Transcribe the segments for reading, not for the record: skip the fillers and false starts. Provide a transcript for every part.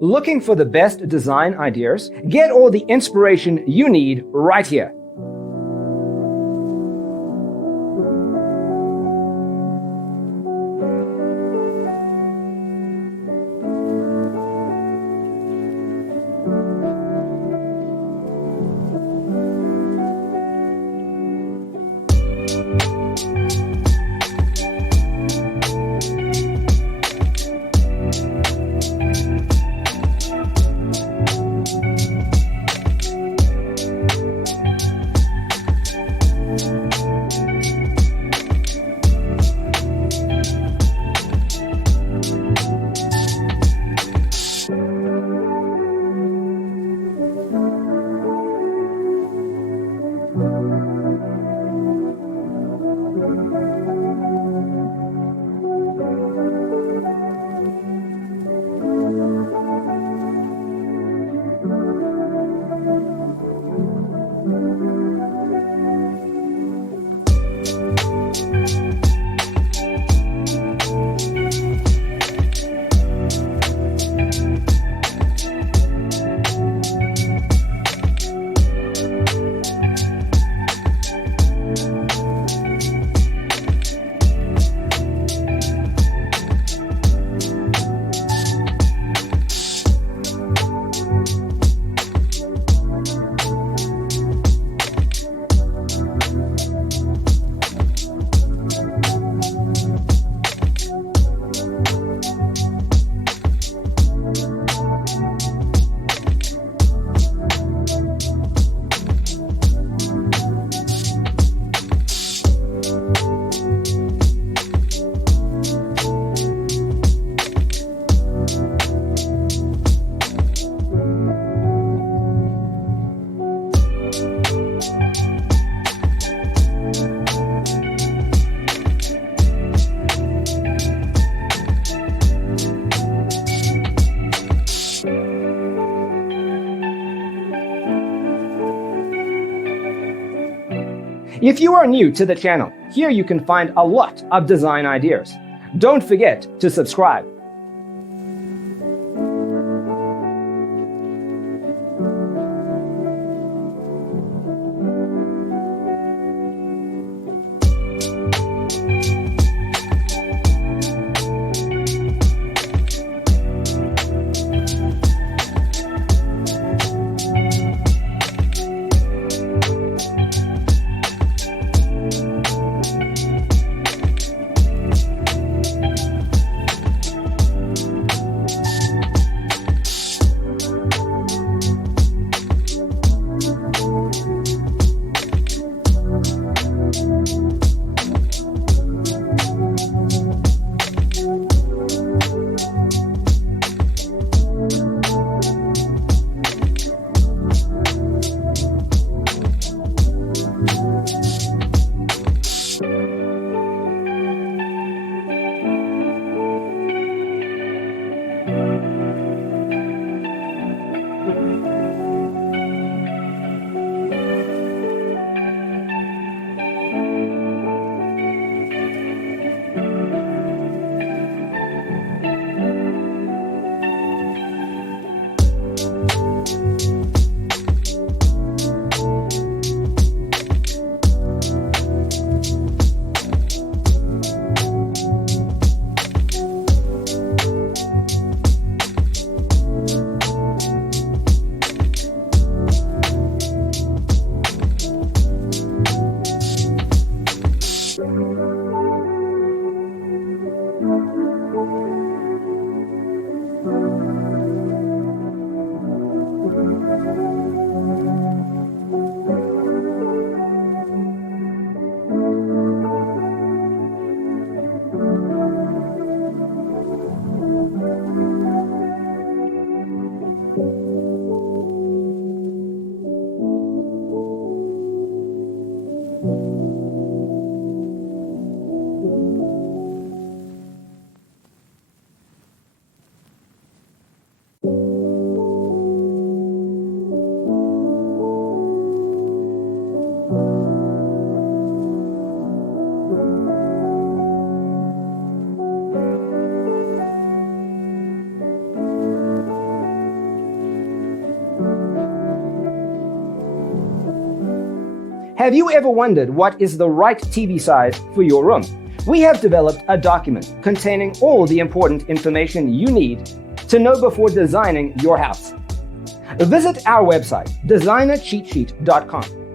Looking for the best design ideas? Get all the inspiration you need right here. If you are new to the channel, here you can find a lot of design ideas. Don't forget to subscribe. Have you ever wondered what is the right TV size for your room? We have developed a document containing all the important information you need to know before designing your house. Visit our website, designercheatsheet.com.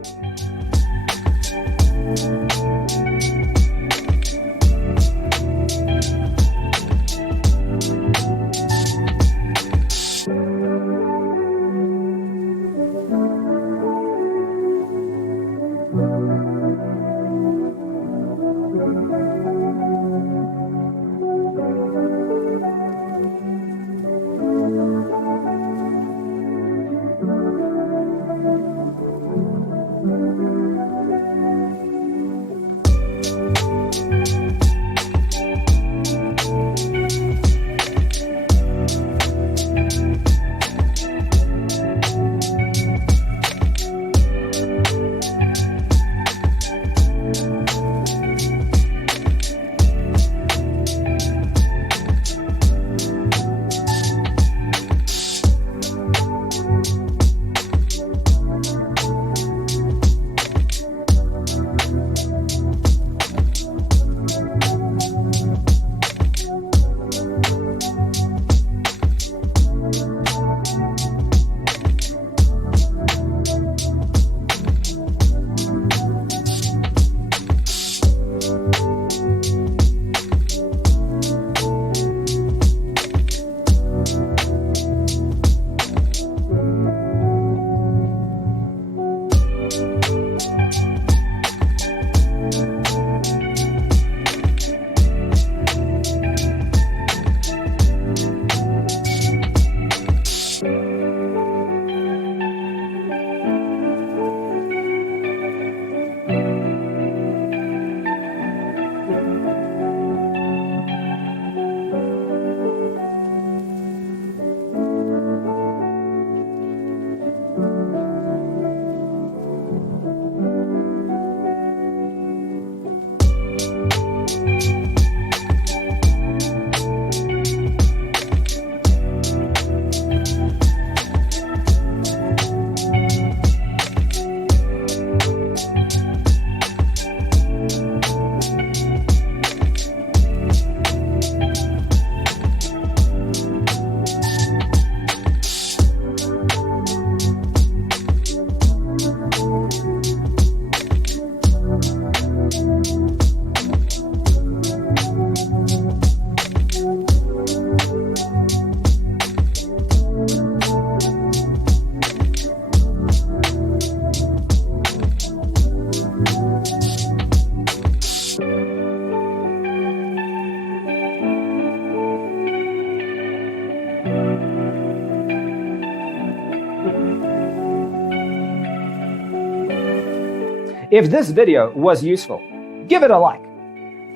If this video was useful, give it a like.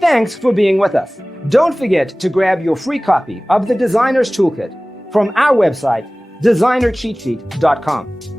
Thanks for being with us. Don't forget to grab your free copy of the Designer's Toolkit from our website, designercheatsheet.com.